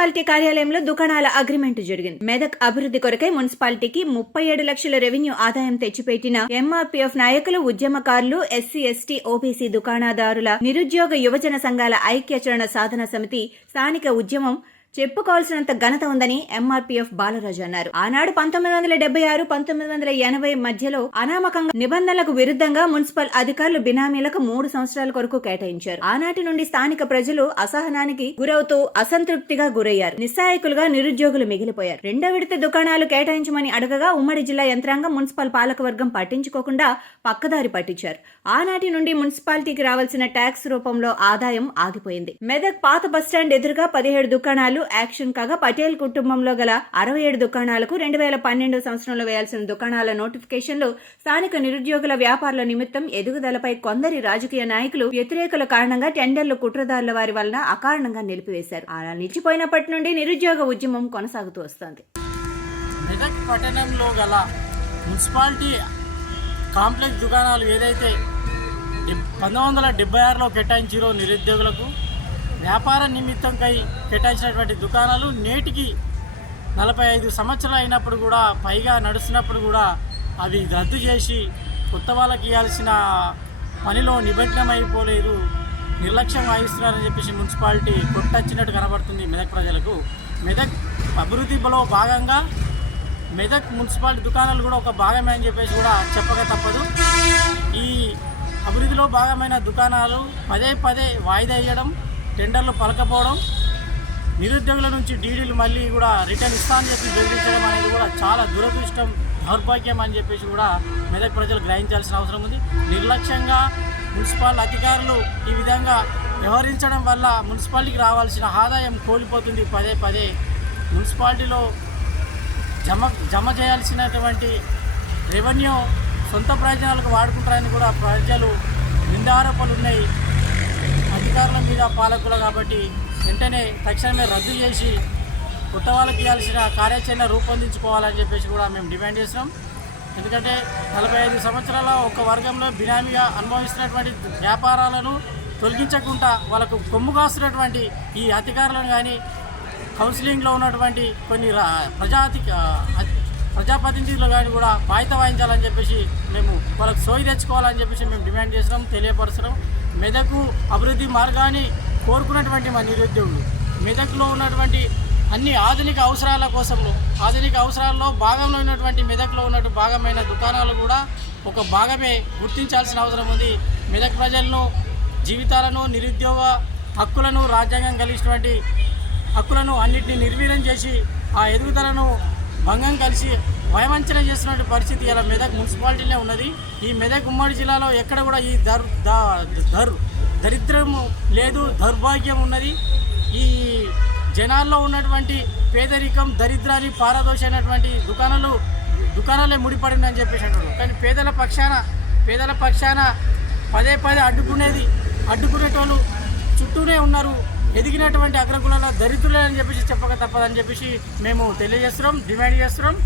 Municipality కార్యాలయంలో దుకాణాల agreement జరిగింది. మెదక్ అభివృద్ధి కొరకై మున్సిపాలిటీకి 37 లక్షల రెవెన్యూ ఆదాయం తెచ్చిపెట్టిన ఎంఆర్పీఎఫ్ నాయకులు, ఉద్యమకారులు, ఎస్సీ, ఎస్టీ, ఓబీసీ దుకాణదారుల, నిరుద్యోగ యువజన సంఘాల ఐక్యచరణ సాధన సమితి స్థానిక ఉద్యమం చెప్పుకోవాల్సినంత ఘనత ఉందని ఎంఆర్పీఎఫ్ బాలరాజు అన్నారు. ఆనాడు 1976, 1980 మధ్యలో అనామకంగా నిబంధనలకు విరుద్ధంగా మున్సిపల్ అధికారులు బినామీలకు 3 సంవత్సరాల కొరకు కేటాయించారు. ఆనాటి నుండి స్థానిక ప్రజలు అసహనానికి గురవుతూ అసంతృప్తిగా గురయ్యారు. నిస్సహాయకులుగా నిరుద్యోగులు మిగిలిపోయారు. రెండో విడత దుకాణాలు కేటాయించమని అడగగా ఉమ్మడి జిల్లా యంత్రాంగం, మున్సిపల్ పాలకవర్గం పట్టించుకోకుండా పక్కదారి పట్టించారు. ఆనాటి నుండి మున్సిపాలిటీకి రావాల్సిన ట్యాక్స్ రూపంలో ఆదాయం ఆగిపోయింది. మెదక్ పాత బస్టాండ్ ఎదురుగా 17 దుకాణాలు యాక్షన్ కాగా, పటేల్ కుటుంబంలో గల 67 దుకాణాలకు 2012 సంవత్సరంలో వేయాల్సిన దుకాణాల నోటిఫికేషన్లు స్థానిక నిరుద్యోగుల వ్యాపారుల నిమిత్తం ఎదుగుదలపై కొందరి రాజకీయ నాయకులు వ్యతిరేకుల కారణంగా టెండర్లు కుట్రదారుల వారి వలన అకారణంగా నిలిపివేశారు. అలా నిలిచిపోయినప్పటి నుండి నిరుద్యోగ ఉద్యమం కొనసాగుతూ వస్తోంది. మెదక్ పట్టణంలో గల మున్సిపాలిటీ కాంప్లెక్స్ దుకాణాలు ఏదైతే 1976లో కేటాయించారో నిరుద్యోగులకు వ్యాపార నిమిత్తంకై కేటాయించినటువంటి దుకాణాలు నేటికి 45 సంవత్సరాలు అయినప్పుడు కూడా, పైగా నడుస్తున్నప్పుడు కూడా అవి రద్దు చేసి కొత్త వాళ్ళకి ఇవ్వాల్సిన పనిలో నిమగ్నమైపోలేదు, నిర్లక్ష్యం వహిస్తున్నారని చెప్పేసి మున్సిపాలిటీ కొట్టచ్చినట్టు కనబడుతుంది మెదక్ ప్రజలకు. మెదక్ అభివృద్ధిలో భాగంగా మెదక్ మున్సిపాలిటీ దుకాణాలు కూడా ఒక భాగమే అని చెప్పేసి కూడా చెప్పక తప్పదు. ఈ అభివృద్ధిలో భాగమైన దుకాణాలు పదే వాయిదా వేయడం, టెండర్లు పలకపోవడం, నిరుద్యోగుల నుంచి డీడీలు మళ్ళీ కూడా రిటర్న్ ఇస్తామని చెప్పి బెదిరించడం అనేది కూడా చాలా దురదృష్టం, దౌర్భాగ్యం అని చెప్పేసి కూడా మెదక్ ప్రజలు గ్రహించాల్సిన అవసరం ఉంది. నిర్లక్ష్యంగా మున్సిపల్ అధికారులు ఈ విధంగా వ్యవహరించడం వల్ల మున్సిపాలిటీకి రావాల్సిన ఆదాయం కోల్పోతుంది. పదే మున్సిపాలిటీలో జమ చేయాల్సినటువంటి రెవెన్యూ సొంత ప్రయోజనాలకు వాడుకుంటారని కూడా ప్రజలు నిందారోపణలు ఉన్నాయి అధికారుల మీద, పాలకులు. కాబట్టి వెంటనే తక్షణమే రద్దు చేసి కొత్త వాళ్ళకి ఇవ్వాల్సిన కార్యాచరణ రూపొందించుకోవాలని చెప్పేసి కూడా మేము డిమాండ్ చేస్తున్నాం. ఎందుకంటే 45 సంవత్సరాల ఒక వర్గంలో బినామీగా అనుభవిస్తున్నటువంటి వ్యాపారాలను తొలగించకుండా వాళ్ళకు కొమ్ము కాస్తున్నటువంటి ఈ అధికారులను కానీ, కౌన్సిలింగ్లో ఉన్నటువంటి కొన్ని ప్రజాప్రతినిధులు కానీ కూడా బాధ్యత వహించాలని చెప్పేసి మేము వాళ్ళకు సోయి తెచ్చుకోవాలని చెప్పేసి మేము డిమాండ్ చేస్తున్నాం, తెలియపరుస్తున్నాం. మెదకు అభివృద్ధి మార్గాన్ని కోరుకున్నటువంటి మా నిరుద్యోగులు మెదక్లో ఉన్నటువంటి అన్ని ఆధునిక అవసరాల కోసంలో, ఆధునిక అవసరాల్లో భాగంలో ఉన్నటువంటి మెదక్లో ఉన్నటువంటి భాగమైన దుకాణాలు కూడా ఒక భాగమే గుర్తించాల్సిన అవసరం ఉంది. మెదక్ ప్రజలను, జీవితాలను, నిరుద్యోగ హక్కులను, రాజ్యాంగం కలిగినటువంటి హక్కులను అన్నింటినీ నిర్వీర్యం చేసి ఆ ఎదుగుదలను భంగం కలిసి భయవంచన చేస్తున్న పరిస్థితి ఇలా మెదక్ మున్సిపాలిటీలో ఉన్నది. ఈ మెదక్ ఉమ్మడి జిల్లాలో ఎక్కడ కూడా ఈ దరిద్రం లేదు, దౌర్భాగ్యం ఉన్నది. ఈ జనాల్లో ఉన్నటువంటి పేదరికం, దరిద్రాన్ని పారదోషైనటువంటి దుకాణాలే ముడిపడిందని చెప్పేసి అంటున్నారు. కానీ పేదల పక్షాన పదే అడ్డుకునేటోళ్ళు చుట్టూనే ఉన్నారు. ఎదిగినటువంటి అగ్రకులాల దరిద్రులే అని చెప్పేసి చెప్పక తప్పదని చెప్పేసి మేము తెలియజేస్తున్నాం, డిమాండ్ చేస్తున్నాం.